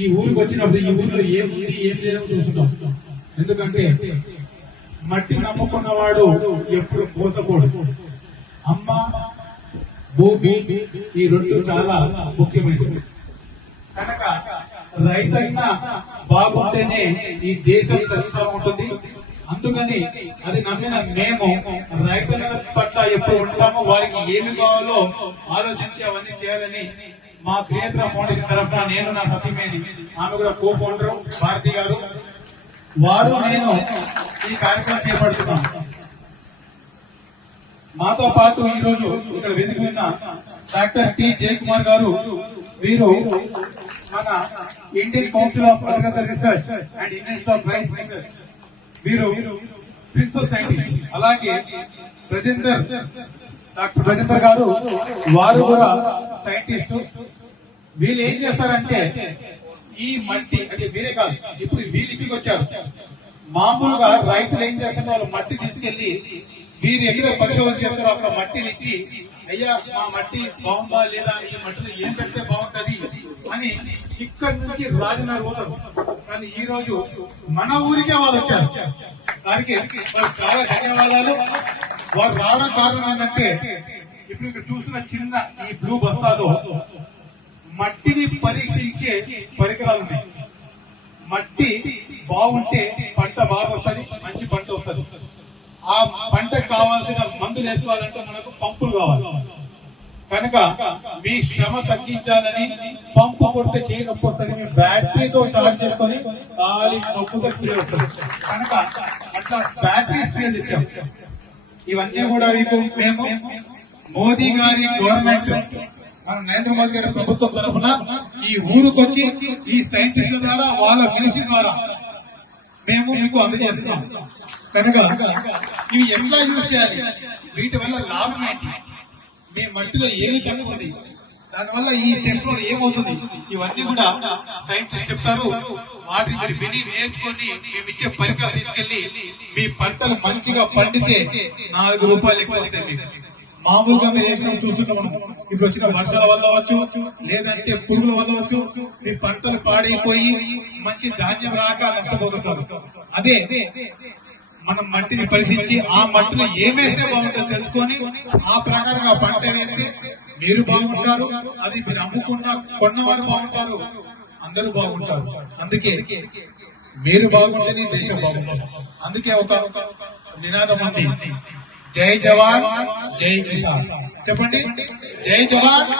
ఈ ఊరికి వచ్చినప్పుడు ఈ ఊరిలో ఏముంది ఏం లేదో చూస్తున్నాం. ఎందుకంటే మట్టి నమ్ముకున్నవాడు ఎప్పుడు మోసకూడదు. అమ్మ, భూమి ఈ రెండు చాలా ముఖ్యమైనవి. కనుక రైతన్నా బాగుంటేనే ఈ దేశం సస్యం ఉంటుంది. అందుకని అది నమ్మిన మేము రైతుల పట్ల ఎప్పుడు ఉంటామో, వారికి ఏమి కావాలో ఆలోచించి అవన్నీ చేయాలని మా క్రియేటర్ ఫౌండేషన్ తరఫున నేను, నా సతీమణి, ఆమె కూడా కో ఫౌండర్ భారతి గారు, వారు నేను ఈ కార్యక్రమం చేపడుతున్నాం. మాతో పాటు ఈ రోజు ఇక్కడ వేదిక మీద డాక్టర్ టి జయకుమార్ గారు, వీరు మన Indian council of agriculture research and institute of rice research, వీరు ప్రిన్సిపల్ సైంటిస్ట్. అలాగే డాక్టర్ బ్రజేందర్ గారు, వారు కూడా సైంటిస్ట్. వీళ్ళు ఏం చేస్తారంటే ఈ మట్టి అంటే వీరే కాదు, ఇప్పుడు వీళ్ళకి వచ్చారు. మామూలుగా రైతులు ఏం చేస్తారు, వాళ్ళు మట్టి తీసుకెళ్లి వీరు ఎక్కడ పరిశోధన చేస్తారో అక్కడ మట్టిని ఇచ్చి, అయ్యా మా మట్టి బాగుందా లేదా, ఈ మట్టిలో ఏం పెడితే బాగుంటది అని ఇక్కడి నుంచి రాజనగర్ పోతారు. కానీ ఈ రోజు మన ఊరికే వాళ్ళు వచ్చారు. దానికి చాలా ధన్యవాదాలు. వారు రావడం కారణం ఏంటంటే, ఇప్పుడు ఇక్కడ చూస్తున్న చిన్న ఈ బ్లూ బస్తాలో మట్టిని పరీక్షించే పరికరాలు ఉన్నాయి. మట్టి బాగుంటే పంట బాగా వస్తుంది, మంచి పంట వస్తుంది. ఆ పంటకు కావాల్సిన మందులు వేసుకోవాలంటే మనకు పంపులు కావాలి. కనుక మీ శ్రమ తగ్గించాలని పంపు కొడితే చేయి నొప్పి వస్తుంది, మీ బ్యాటరీతో చార్జ్ చేసుకొని ఖాళీ నొప్పుతో స్ప్రే వస్తుంది. కనుక అట్లా బ్యాటరీ స్ప్రే తెచ్చాం. ఇవన్నీ కూడా మేము మోదీ గారి గవర్నమెంట్, మన నరేంద్ర మోదీ గారి ప్రభుత్వం తరఫున ఈ ఊరుకొచ్చి ఈ సైంటిస్టుల ద్వారా, వాళ్ళ మినిస్ట్రీ ద్వారా మేము మీకు అందజేస్తున్నాం. కనుక ఇవి ఎట్లా యూజ్ చేయాలి, వీటి వల్ల లాభం ఏంటి, మీ మట్టిలో ఏమి తక్కువ ఉంది, దానివల్ల ఈ టెస్ట్ వల్ల ఏమవుతుంది, ఇవన్నీ కూడా సైంటిస్ట్ చెప్తారు. వాటిని మీరు విని నేర్చుకొని మేము ఇచ్చే పరికరాలు తీసుకెళ్లి మీ పంటలు మంచిగా పండితే 4 రూపాయలు ఎక్కువ వస్తాయి. మామూలుగా మీరు వేసిన చూస్తున్నాం, ఇప్పుడు వచ్చిన వర్షాల వల్ల అవ్వచ్చు, లేదంటే పురుగుల వల్ల అవ్వచ్చు, మీ పంటలు పాడైపోయి మంచి ధాన్యం రాక నష్టపోతుంటారు. అదే మనం మట్టిని పరిశీలించి ఆ మట్టిలో ఏమేస్తే బాగుంటుందో తెలుసుకొని ఆ ప్రకారంగా పంట వేస్తే మీరు బాగుంటారు, అది మీరు కొన్నవారు బాగుంటారు, అందరూ బాగుంటారు. అందుకే మీరు బాగుంటేనే దేశం బాగుంటుంది. అందుకే ఒక నినాదం ఉంది, జై జవాన్ జై కిసాన్. చెప్పండి, జై జవాన్